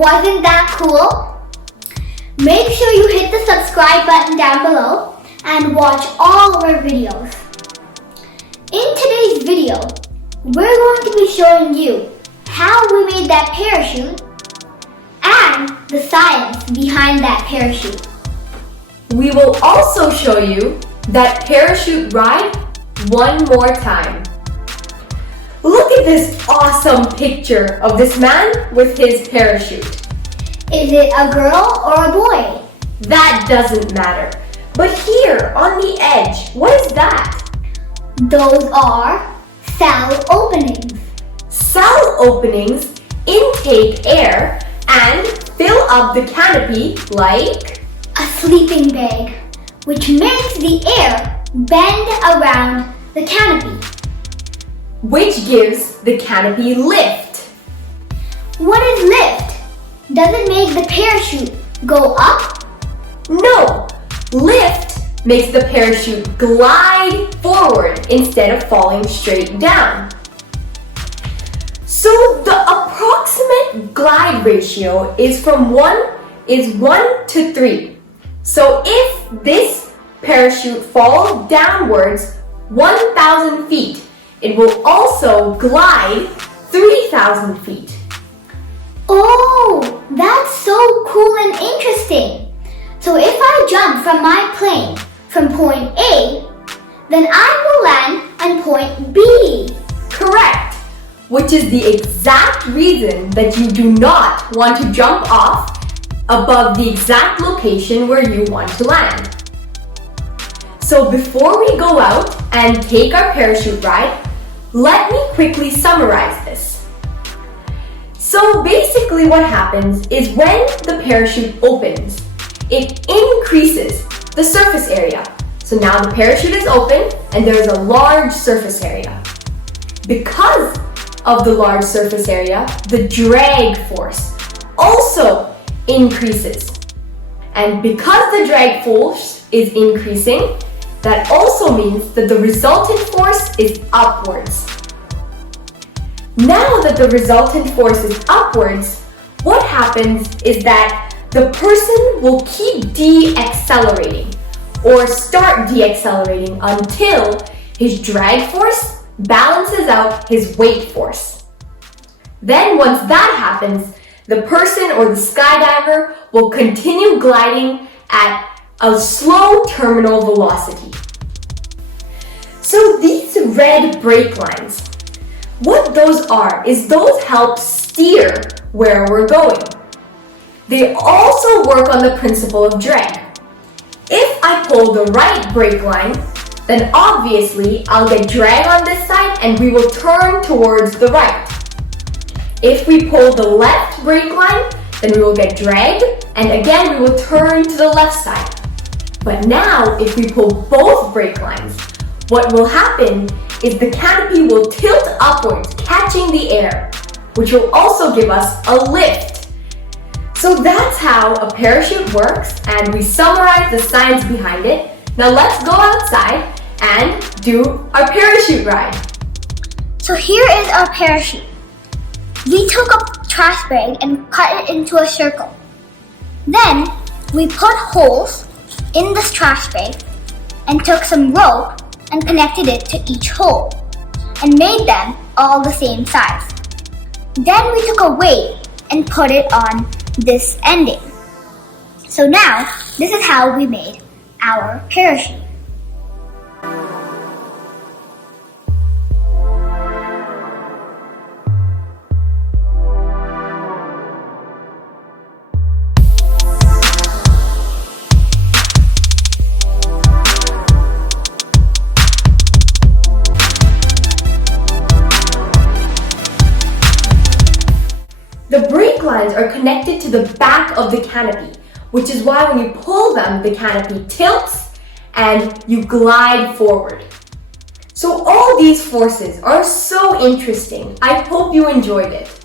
Wasn't that cool? Make sure you hit the subscribe button down below and watch all of our videos. In today's video, we're going to be showing you how we made that parachute and the science behind that parachute. We will also show you that parachute ride one more time. Look at this awesome picture of this man with his parachute. Is it a girl or a boy? That doesn't matter. But here on the edge, what is that? Those are cell openings. Cell openings intake air and fill up the canopy like a sleeping bag, which makes the air bend around the canopy, which gives the canopy lift. What is lift? Does it make the parachute go up? No, lift makes the parachute glide forward instead of falling straight down. So the approximate glide ratio is 1 to 3. So if this parachute falls downwards 1,000 feet, it will also glide 3,000 feet. Oh, that's so cool and interesting. So if I jump from my plane from point A, then I will land on point B. Correct, which is the exact reason that you do not want to jump off above the exact location where you want to land. So before we go out and take our parachute ride, let me quickly summarize this. So basically what happens is when the parachute opens, it increases the surface area. So now the parachute is open and there is a large surface area. Because of the large surface area, the drag force also increases. And because the drag force is increasing, that also means that the resultant force is upwards. Now that the resultant force is upwards, what happens is that the person will keep de-accelerating or start de-accelerating until his drag force balances out his weight force. Then once that happens, the person or the skydiver will continue gliding at a slow terminal velocity. So these red brake lines, what those are is those help steer where we're going. They also work on the principle of drag. If I pull the right brake line, then obviously I'll get drag on this side and we will turn towards the right. If we pull the left brake line, then we will get drag and again we will turn to the left side. But now if we pull both brake lines, what will happen is the canopy will tilt upwards, catching the air, which will also give us a lift. So that's how a parachute works, and we summarize the science behind it. Now let's go outside and do our parachute ride. So here is our parachute. We took a trash bag and cut it into a circle. Then we put holes in this trash bag and took some rope and connected it to each hole and made them all the same size. Then we took a weight and put it on this ending. So now, this is how we made our parachute. The brake lines are connected to the back of the canopy, which is why when you pull them, the canopy tilts and you glide forward. So all these forces are so interesting. I hope you enjoyed it.